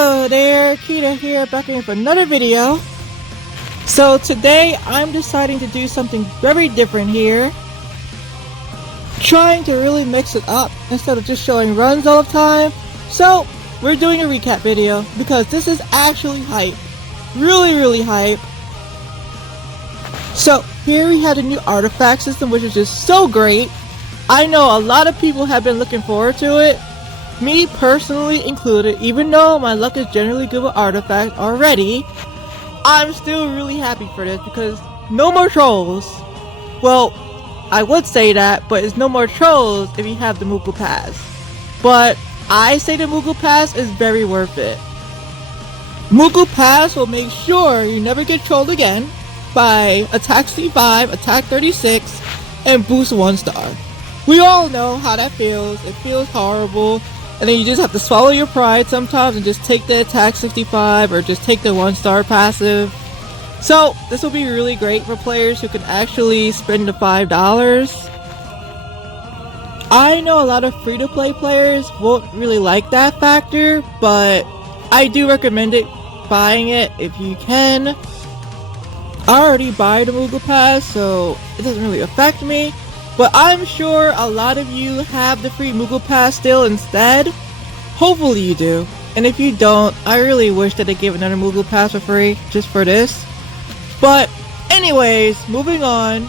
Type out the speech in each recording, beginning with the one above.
Hello there, Kita here, back in for another video. So today I'm deciding to do something very different here. Trying to really mix it up instead of just showing runs all the time. So we're doing a recap video because this is actually hype. Really hype. So here we have the new artifact system, which is just so great. I know a lot of people have been looking forward to it. Me personally included, even though my luck is generally good with artifacts already, I'm still really happy for this because no more trolls. Well, I would say that, but it's no more trolls if you have the Moogle Pass. But I say the Moogle Pass is very worth it. Moogle Pass will make sure you never get trolled again by attack C5, attack 36, and boost 1 star. We all know how that feels. It feels horrible. And then you just have to swallow your pride sometimes and just take the attack 65 or just take the 1-star passive. So this will be really great for players who can actually spend the $5. I know a lot of free-to-play players won't really like that factor, but I do recommend buying it if you can. I already buy the Moogle Pass, so it doesn't really affect me. But I'm sure a lot of you have the free Moogle Pass still instead. Hopefully you do. And if you don't, I really wish that they gave another Moogle Pass for free just for this. But anyways, moving on.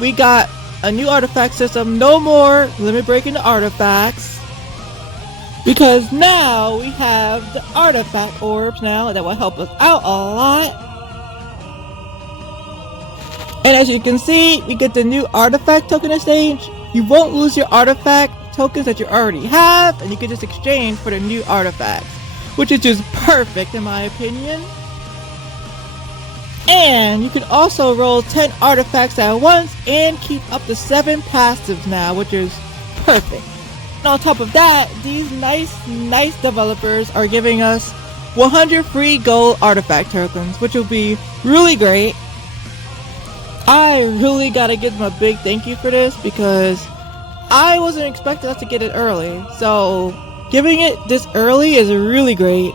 We got a new artifact system. No more limit breaking the artifacts. Because now we have the artifact orbs now that will help us out a lot. And as you can see, we get the new artifact token exchange. You won't lose your artifact tokens that you already have, and you can just exchange for the new artifacts, which is just perfect in my opinion. And you can also roll 10 artifacts at once and keep up to 7 passives now, which is perfect. And on top of that, these nice developers are giving us 100 free gold artifact tokens, which will be really great. I really gotta give them a big thank you for this because I wasn't expecting us to get it early. So giving it this early is really great.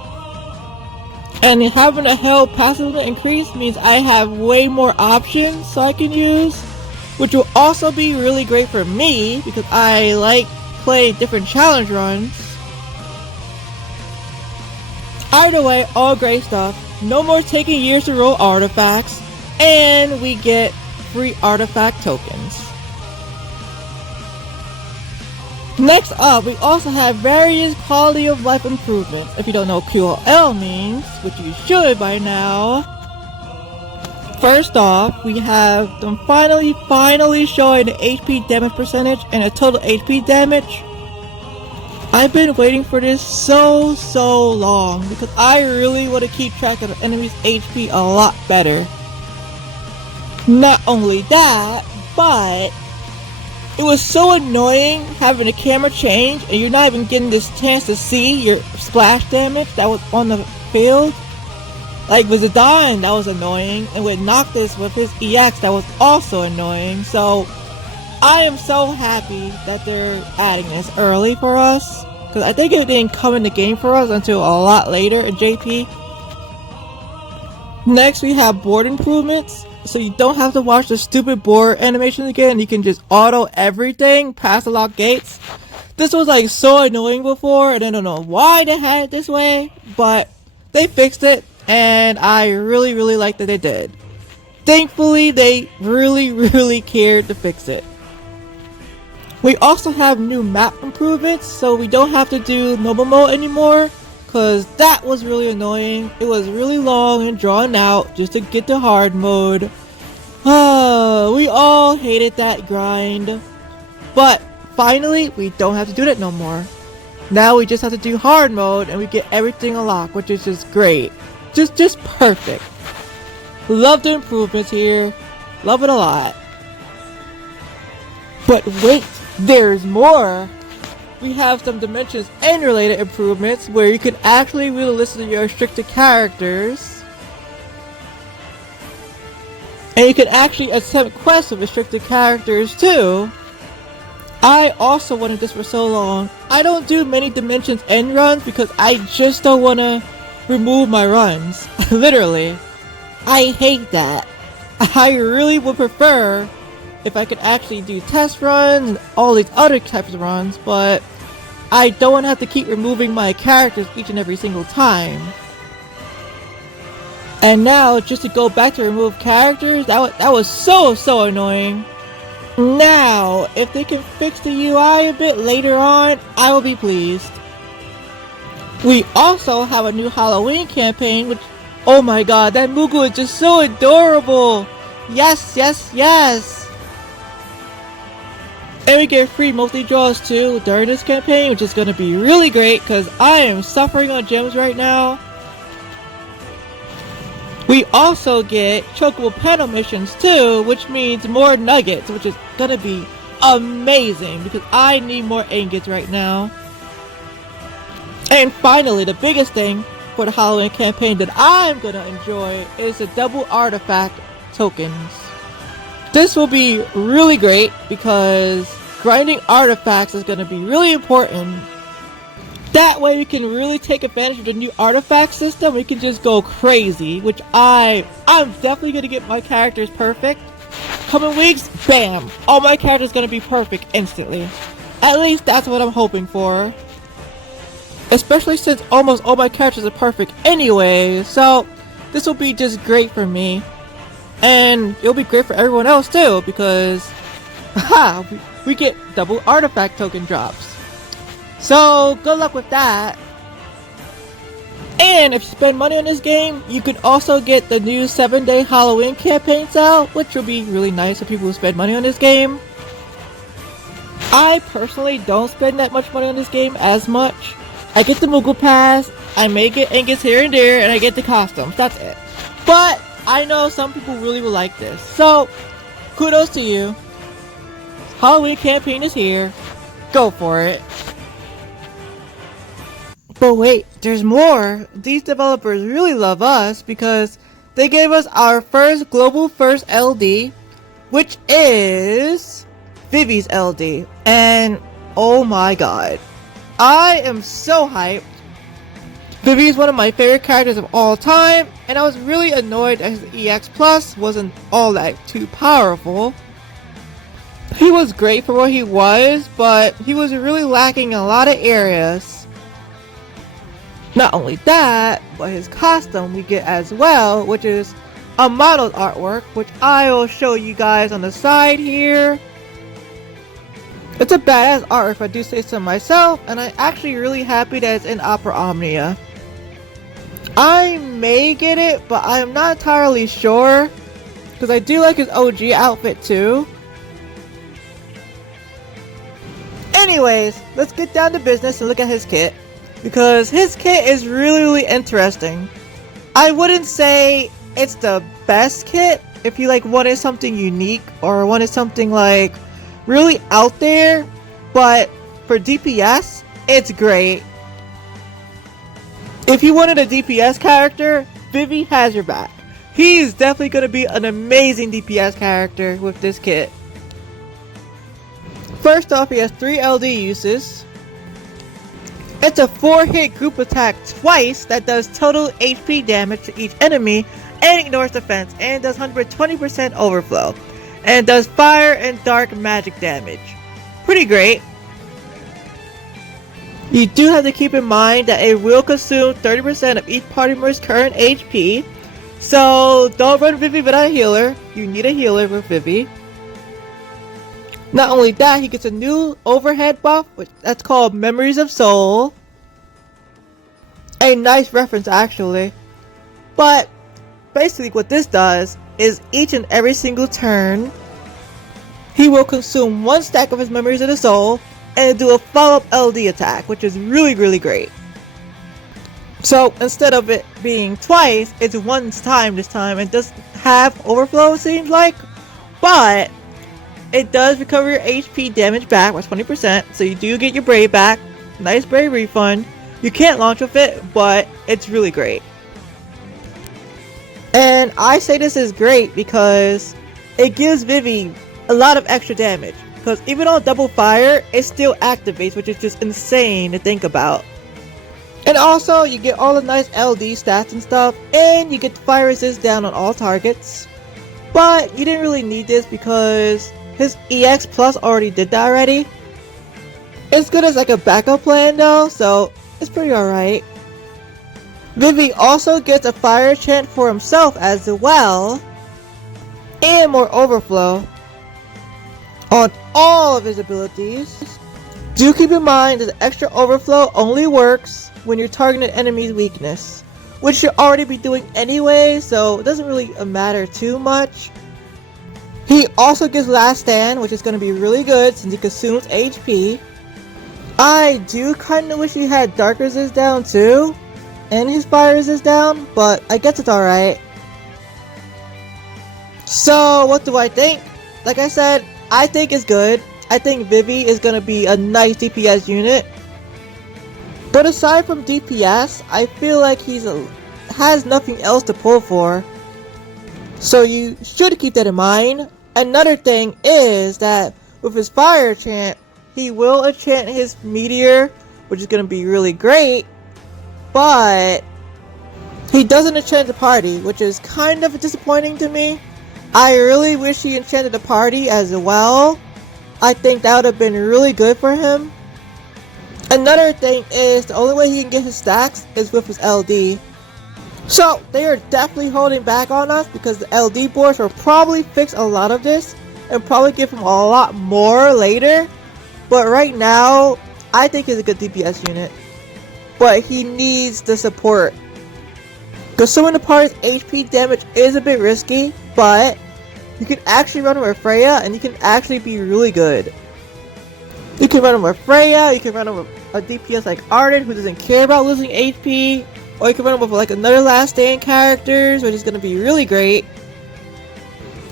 And having a health passive increase means I have way more options so I can use, which will also be really great for me because I like playing different challenge runs. Either way, all great stuff. No more taking years to roll artifacts. And we get free artifact tokens. Next up, we also have various quality of life improvements. If you don't know what QOL means, which you should by now. First off, we have them finally showing the HP damage percentage and the total HP damage. I've been waiting for this so long because I really want to keep track of the enemy's HP a lot better. Not only that, but it was so annoying having the camera change and you're not even getting this chance to see your splash damage that was on the field. Like with Zidane, that was annoying, and with Noctis with his EX, that was also annoying. So I am so happy that they're adding this early for us, because I think it didn't come in the game for us until a lot later in JP. Next, we have board improvements. So you don't have to watch the stupid board animations again. You can just auto everything past the lock gates. This was like so annoying before, and I don't know why they had it this way, but they fixed it, and I really like that they did. Thankfully, they really cared to fix it. We also have new map improvements, so we don't have to do normal mode anymore. Cause that was really annoying. It was really long and drawn out just to get to hard mode. We all hated that grind. But finally, we don't have to do that no more. Now we just have to do hard mode and we get everything unlocked, which is just great. Just perfect. Love the improvements here. Love it a lot. But wait, there's more. We have some dimensions and related improvements where you can actually really listen to your restricted characters. And you can actually attempt quests with restricted characters too. I also wanted this for so long. I don't do many dimensions end runs because I just don't want to remove my runs. Literally. I hate that. I really would prefer if I could actually do test runs and all these other types of runs, but I don't want to have to keep removing my characters each and every single time. And now, just to go back to remove characters, that was so annoying. Now, if they can fix the UI a bit later on, I will be pleased. We also have a new Halloween campaign, which, oh my god, that Mugu is just so adorable! Yes, yes, yes! And we get free monthly draws too during this campaign, which is going to be really great because I am suffering on gems right now. We also get chocobo panel missions too, which means more nuggets, which is going to be amazing because I need more ingots right now. And finally, the biggest thing for the Halloween campaign that I'm going to enjoy is the double artifact tokens. This will be really great because grinding artifacts is going to be really important. That way we can really take advantage of the new artifact system. We can just go crazy, which I'm definitely going to get my characters perfect. Coming weeks, bam! All my characters going to be perfect instantly. At least that's what I'm hoping for. Especially since almost all my characters are perfect anyway, so this will be just great for me. And it'll be great for everyone else too, because haha, we get double artifact token drops. So good luck with that. And if you spend money on this game, you could also get the new 7-day Halloween campaign sale, which will be really nice for people who spend money on this game. I personally don't spend that much money on this game as much. I get the Moogle Pass, I may get ingots here and there, and I get the costumes, that's it. But I know some people really will like this, so kudos to you. Halloween campaign is here. Go for it. But wait, there's more. These developers really love us because they gave us our first global first LD, which is Vivi's LD. And oh my god, I am so hyped. Vivi is one of my favorite characters of all time, and I was really annoyed that his EX Plus wasn't all that too powerful. He was great for what he was, but he was really lacking in a lot of areas. Not only that, but his costume we get as well, which is a modeled artwork, which I will show you guys on the side here. It's a badass art if I do say so myself, and I'm actually really happy that it's in Opera Omnia. I may get it, but I am not entirely sure, because I do like his OG outfit too. Anyways, let's get down to business and look at his kit, because his kit is really interesting. I wouldn't say it's the best kit if you like wanted something unique or wanted something like really out there, but for DPS, it's great. If you wanted a DPS character, Vivi has your back. He is definitely going to be an amazing DPS character with this kit. First off, he has 3 LD uses. It's a 4-hit group attack twice that does total HP damage to each enemy and ignores defense, and does 120% overflow, and does fire and dark magic damage. Pretty great. You do have to keep in mind that it will consume 30% of each party member's current HP, so don't run Vivi without a healer. You need a healer with Vivi. Not only that, he gets a new overhead buff, that's called Memories of Soul. A nice reference actually. But basically what this does is each and every single turn, he will consume 1 stack of his Memories of the Soul and do a follow-up LD attack, which is really great. So instead of it being twice, it's 1 time this time. It does have overflow, it seems like, but it does recover your HP damage back by 20%, so you do get your Brave back. Nice Brave refund. You can't launch with it, but it's really great. And I say this is great because it gives Vivi a lot of extra damage. Because even on double fire, it still activates, which is just insane to think about. And also, you get all the nice LD stats and stuff, and you get fire resist down on all targets. But you didn't really need this because his EX Plus already did that already. It's good as like a backup plan though, so it's pretty alright. Vivi also gets a fire chant for himself as well, and more overflow on all of his abilities. Do keep in mind that the extra overflow only works when you're targeting an enemy's weakness, which you'll already be doing anyway, so it doesn't really matter too much. He also gets Last Stand, which is going to be really good since he consumes HP. I do kind of wish he had Dark Resist down too, and his Fire Resist down, but I guess it's alright. So, what do I think? Like I said, I think it's good. I think Vivi is going to be a nice DPS unit. But aside from DPS, I feel like has nothing else to pull for. So you should keep that in mind. Another thing is that with his fire chant, he will enchant his meteor, which is going to be really great. But he doesn't enchant the party, which is kind of disappointing to me. I really wish he enchanted the party as well. I think that would have been really good for him. Another thing is the only way he can get his stacks is with his LD. So they are definitely holding back on us because the LD boards will probably fix a lot of this and probably give him a lot more later. But right now, I think he's a good DPS unit. But he needs the support. Consuming the party's HP damage is a bit risky, but you can actually run him with Freya and you can actually be really good. You can run him with Freya, you can run him with a DPS like Arden who doesn't care about losing HP, or you can run him with like another Last Stand characters, which is going to be really great.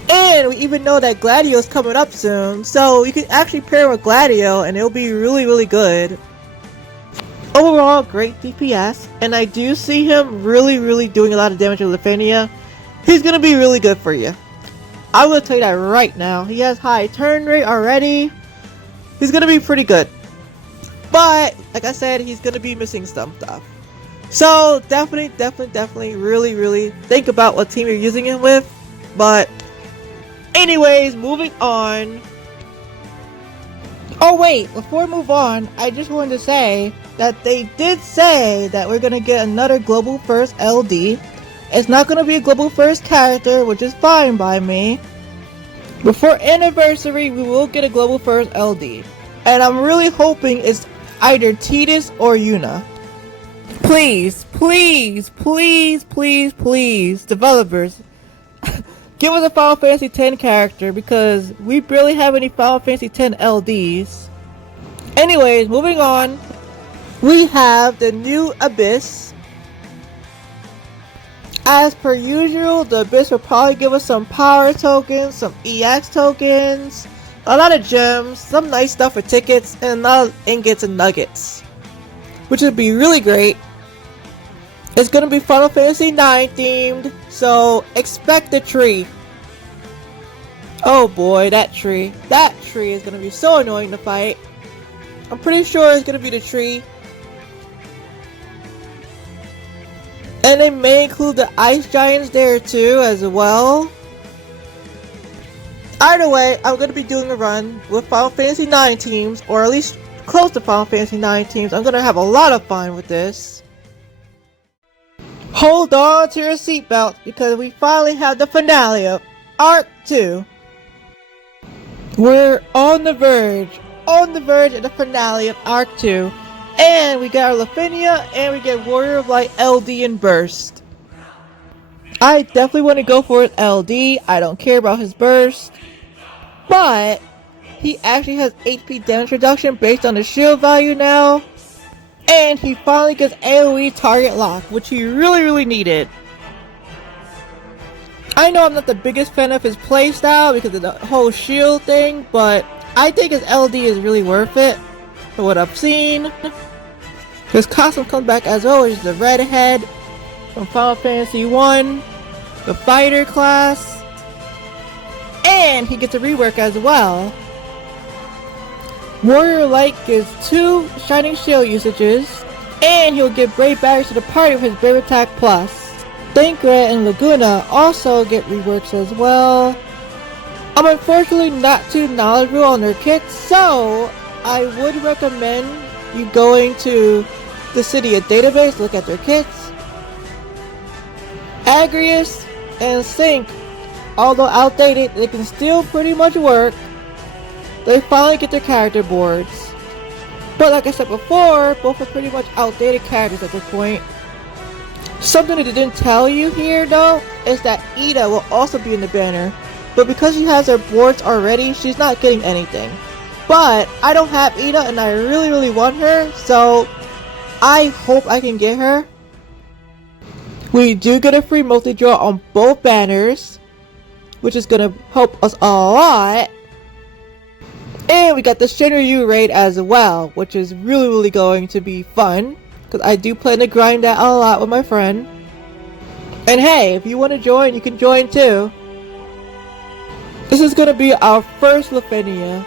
And we even know that Gladio is coming up soon, so you can actually pair with Gladio and it'll be really good. Overall, great DPS, and I do see him really doing a lot of damage with LUFENIA. He's going to be really good for you. I will tell you that right now. He has high turn rate already. He's going to be pretty good. But, like I said, he's going to be missing some stuff. So, definitely, really think about what team you're using him with. But, anyways, moving on. Oh wait, before we move on, I just wanted to say that they did say that we're going to get another Global First LD. It's not going to be a Global First character, which is fine by me. Before Anniversary, we will get a Global First LD. And I'm really hoping it's either Tidus or Yuna. Please, developers, give us a Final Fantasy X character because we barely have any Final Fantasy X LDs. Anyways, moving on. We have the new Abyss. As per usual, the Abyss will probably give us some power tokens, some EX tokens, a lot of gems, some nice stuff for tickets, and a lot of ingots and nuggets, which would be really great. It's going to be Final Fantasy IX themed, so expect the tree. Oh boy, that tree. That tree is going to be so annoying to fight. I'm pretty sure it's going to be the tree. And they may include the ice giants there too as well. Either way, I'm going to be doing a run with Final Fantasy IX teams, or at least close to Final Fantasy IX teams. I'm going to have a lot of fun with this. Hold on to your seatbelt because we finally have the finale of Arc 2. We're on the verge of the finale of Arc 2. And we got our LUFENIA, and we get Warrior of Light LD and Burst. I definitely want to go for his LD. I don't care about his Burst. But he actually has HP damage reduction based on the shield value now. And he finally gets AoE target lock, which he really needed. I know I'm not the biggest fan of his playstyle because of the whole shield thing, but I think his LD is really worth it for what I've seen. His costume comes back as always, the redhead from Final Fantasy 1, the fighter class, and he gets a rework as well. Warrior Light gives 2 Shining Shield usages, And he'll give Brave Batteries to the party with his Brave Attack Plus. Thancred and Laguna also get reworks as well. I'm unfortunately not too knowledgeable on their kits, so I would recommend you going to the Cydia database, look at their kits. Agrius and Sync, although outdated, they can still pretty much work. They finally get their character boards. But like I said before, both are pretty much outdated characters at this point. Something that they didn't tell you here though, is that Ida will also be in the banner. But because she has her boards already, she's not getting anything. But I don't have Ida and I really want her, so I hope I can get her. We do get a free multi-draw on both banners, which is going to help us a lot. And we got the Shinryu raid as well, which is really going to be fun, because I do plan to grind that a lot with my friend. And hey, if you want to join, you can join too. This is going to be our first LUFENIA.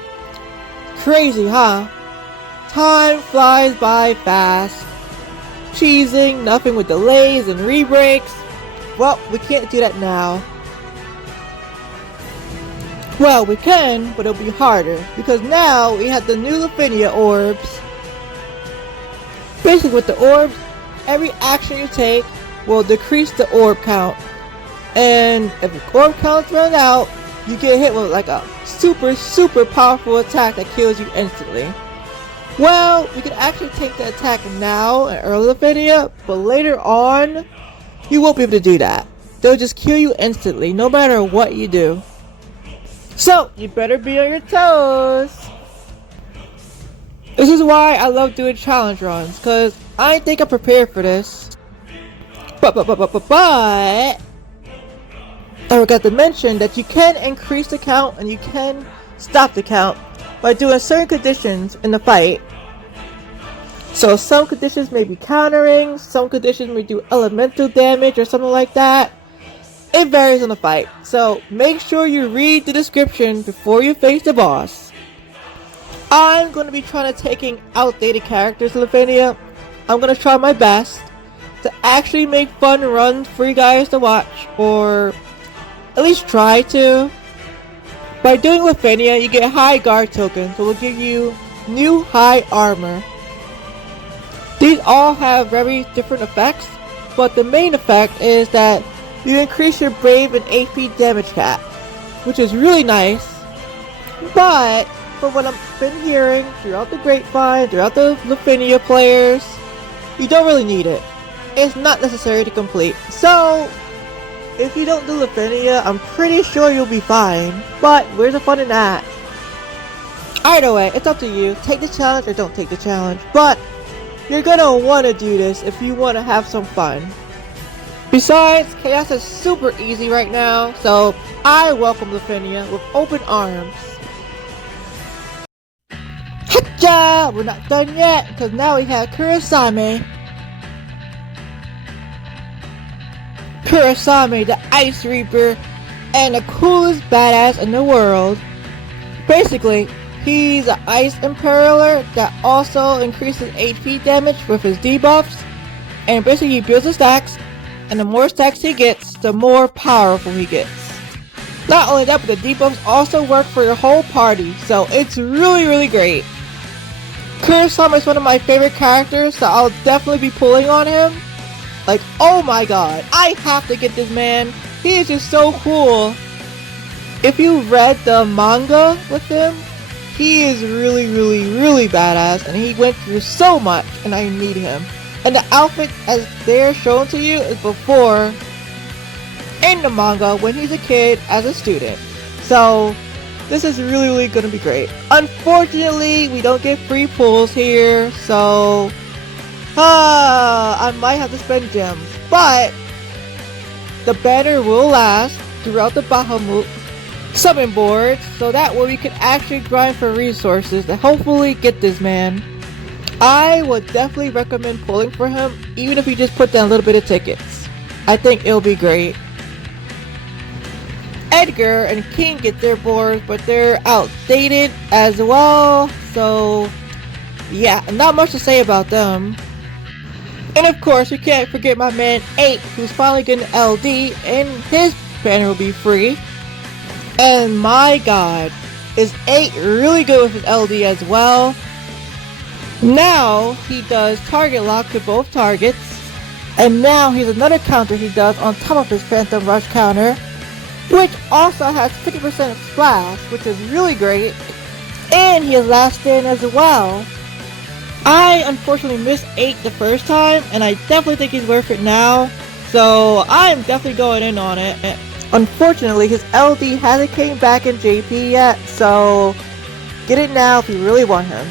Crazy, huh? Time flies by fast. Cheesing, nothing with delays and re-breaks. Well, we can't do that now. Well, we can, but it'll be harder, because now we have the new LUFENIA orbs. Basically with the orbs, every action you take will decrease the orb count. And if the orb counts run out, you get hit with like a super powerful attack that kills you instantly. Well, you can actually take the attack now in early LUFENIA, but later on, you won't be able to do that. They'll just kill you instantly, no matter what you do. So, you better be on your toes. This is why I love doing challenge runs, because I think I'm prepared for this. But I forgot to mention that you can increase the count and you can stop the count by doing certain conditions in the fight. So some conditions may be countering, some conditions may do elemental damage or something like that. It varies on the fight, so make sure you read the description before you face the boss. I'm going to be trying to taking outdated characters in LUFENIA. I'm going to try my best to actually make fun runs for you guys to watch, or at least try to. By doing LUFENIA, you get high guard tokens, so will give you new high armor. These all have very different effects, but the main effect is that you increase your Brave and AP damage cap, which is really nice. But from what I've been hearing throughout the grapevine, throughout the LUFENIA players, you don't really need it. It's not necessary to complete. So if you don't do LUFENIA, I'm pretty sure you'll be fine. But where's the fun in that? Either way, it's up to you. Take the challenge or don't take the challenge. But you're gonna want to do this if you want to have some fun. Besides, Chaos is super easy right now, so I welcome LUFENIA with open arms. Hacha! We're not done yet, because now we have Kurasame. Kurasame, the Ice Reaper, and the coolest badass in the world. Basically, he's an Ice Impaler that also increases HP damage with his debuffs, and basically he builds his stacks, and the more stacks he gets, the more powerful he gets. Not only that, but the debuffs also work for your whole party, so it's really great. Kurasame is one of my favorite characters, so I'll definitely be pulling on him. Like, oh my god, I have to get this man. He is just so cool. If you read the manga with him, he is really badass, and he went through so much, and I need him. And the outfit as they're shown to you is before in the manga when he's a kid as a student. So this is really gonna be great. Unfortunately, we don't get free pulls here, so I might have to spend gems. But the banner will last throughout the Bahamut summon board, so that way we can actually grind for resources to hopefully get this man. I would definitely recommend pulling for him, even if you just put down a little bit of tickets. I think it'll be great. Edgar and King get their boards, but they're outdated as well, so yeah, not much to say about them. And of course, we can't forget my man 8, who's finally getting LD, and his banner will be free. And my god, is 8 really good with his LD as well. Now, he does target lock to both targets. And now here's another counter he does on top of his Phantom Rush counter, which also has 50% splash, which is really great. And he has last stand as well. I unfortunately missed 8 the first time, and I definitely think he's worth it now. So I'm definitely going in on it. Unfortunately, his LD hasn't came back in JP yet, so get it now if you really want him.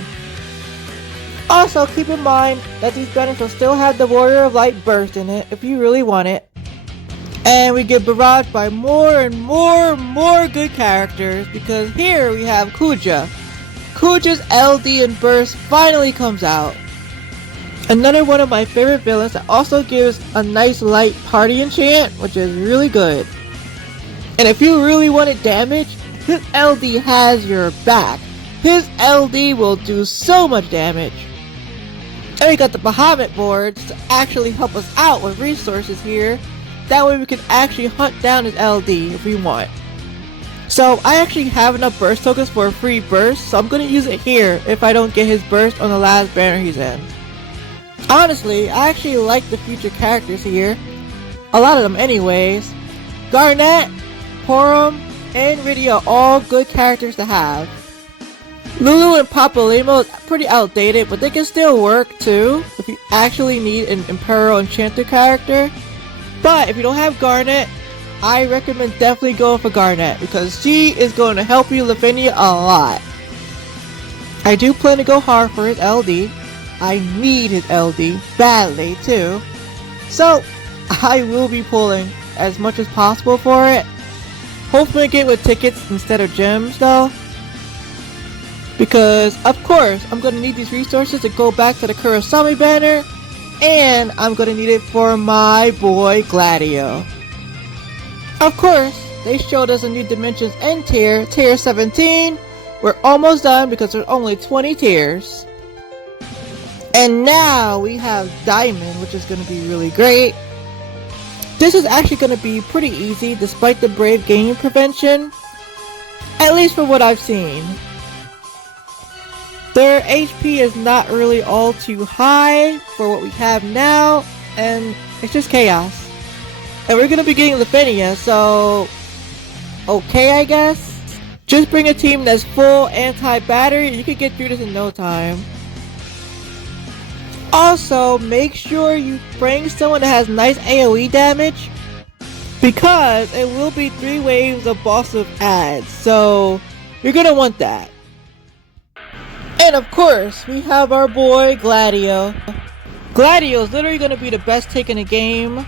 Also, keep in mind that these banners will still have the Warrior of Light burst in it if you really want it. And we get barraged by more and more good characters, because here we have Kuja. Kuja's LD and burst finally comes out. Another one of my favorite villains that also gives a nice light party enchant, which is really good. And if you really wanted damage, his LD has your back. His LD will do so much damage. And we got the Bahamut boards to actually help us out with resources here. That way we can actually hunt down his LD if we want. So I actually have enough burst tokens for a free burst, so I'm going to use it here if I don't get his burst on the last banner he's in. Honestly, I actually like the future characters here. A lot of them anyways. Garnet, Porum, and Riddy are all good characters to have. Lulu and Papalimo is pretty outdated, but they can still work too if you actually need an Imperial Enchanter character. But if you don't have Garnet, I recommend definitely going for Garnet, because she is going to help you LUFENIA a lot. I do plan to go hard for his LD. I need his LD badly too. So I will be pulling as much as possible for it. Hopefully I get with tickets instead of gems though. Because, of course, I'm going to need these resources to go back to the Kurasame banner. And I'm going to need it for my boy Gladio. Of course, they showed us a new Dimensions End tier, tier 17. We're almost done because there's only 20 tiers. And now we have Diamond, which is going to be really great. This is actually going to be pretty easy despite the Brave gaming prevention. At least for what I've seen. Their HP is not really all too high for what we have now, and it's just chaos. And we're gonna be getting LUFENIA, so okay, I guess. Just bring a team that's full anti-battery, and you can get through this in no time. Also, make sure you bring someone that has nice AoE damage, because it will be 3 waves of boss of ads, so you're gonna want that. And of course, we have our boy Gladio. Gladio is literally going to be the best take in the game.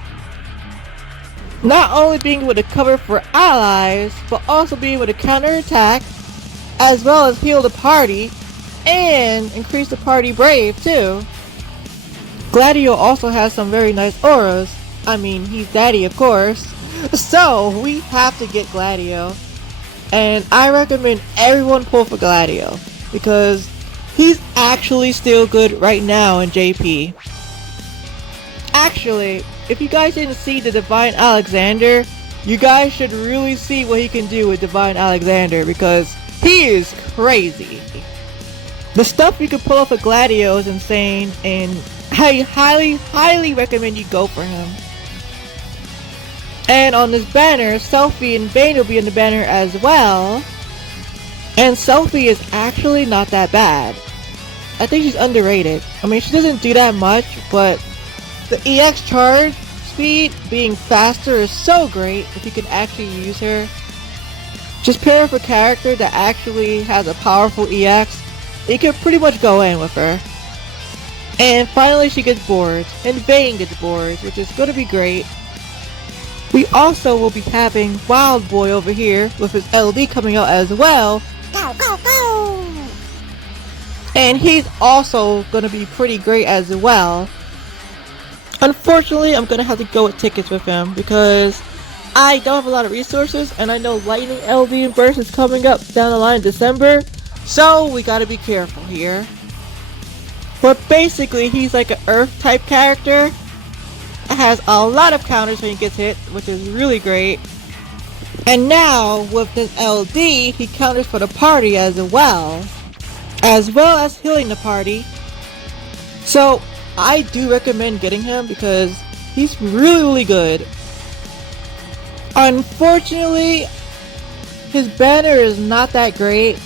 Not only being able to cover for allies, but also being able to counterattack, as well as heal the party, and increase the party brave too. Gladio also has some very nice auras. I mean, he's daddy of course. So, we have to get Gladio. And I recommend everyone pull for Gladio, because he's actually still good right now in JP. Actually, if you guys didn't see the Divine Alexander, you guys should really see what he can do with Divine Alexander, because he is crazy. The stuff you can pull off with Gladio is insane, and I highly recommend you go for him. And on this banner, Selphie and Bane will be in the banner as well. And Selphie is actually not that bad. I think she's underrated. I mean, she doesn't do that much, but the EX charge speed being faster is so great if you can actually use her. Just pair her with a character that actually has a powerful EX. You can pretty much go in with her. And finally she gets boards, and Vayne gets boards, which is going to be great. We also will be having Wild Boy over here with his LD coming out as well. Go, go, go! And he's also going to be pretty great as well. Unfortunately, I'm going to have to go with tickets with him because I don't have a lot of resources, and I know Lightning LD and Burst is coming up down the line in December, so we got to be careful here. But basically, he's like an Earth type character. It has a lot of counters when he gets hit, which is really great. And now, with this LD, he counters for the party as well as healing the party. So, I do recommend getting him because he's really good. Unfortunately, his banner is not that great.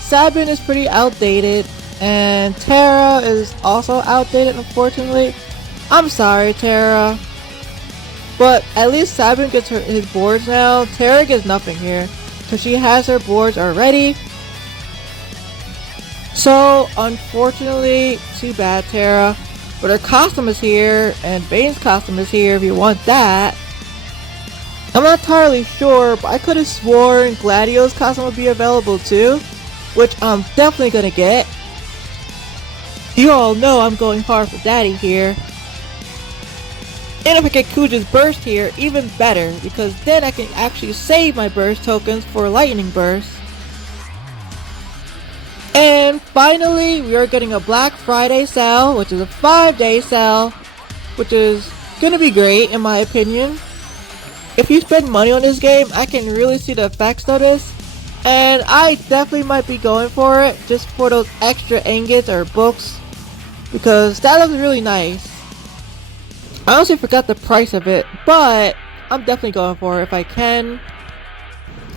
Sabin is pretty outdated, and Terra is also outdated, unfortunately. I'm sorry, Terra. But at least Sabin gets his boards now. Terra gets nothing here, because she has her boards already. So, unfortunately, too bad, Terra. But her costume is here, and Bane's costume is here if you want that. I'm not entirely sure, but I could have sworn Gladio's costume would be available too, which I'm definitely gonna get. You all know I'm going hard for Daddy here. And if I get Kuja's burst here, even better, because then I can actually save my burst tokens for lightning burst. And finally, we are getting a Black Friday sale, which is a 5-day sale, which is gonna be great in my opinion. If you spend money on this game, I can really see the effects of this, and I definitely might be going for it just for those extra ingots or books, because that looks really nice. I honestly forgot the price of it, but I'm definitely going for it if I can.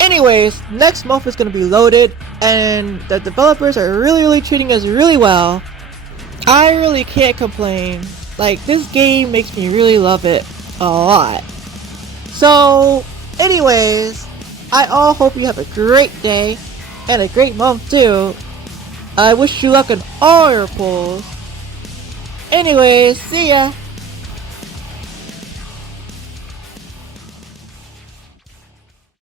Anyways, next month is going to be loaded, and the developers are really treating us really well. I really can't complain. Like, this game makes me really love it a lot. So, anyways, I all hope you have a great day, and a great month too. I wish you luck in all your pulls. Anyways, see ya!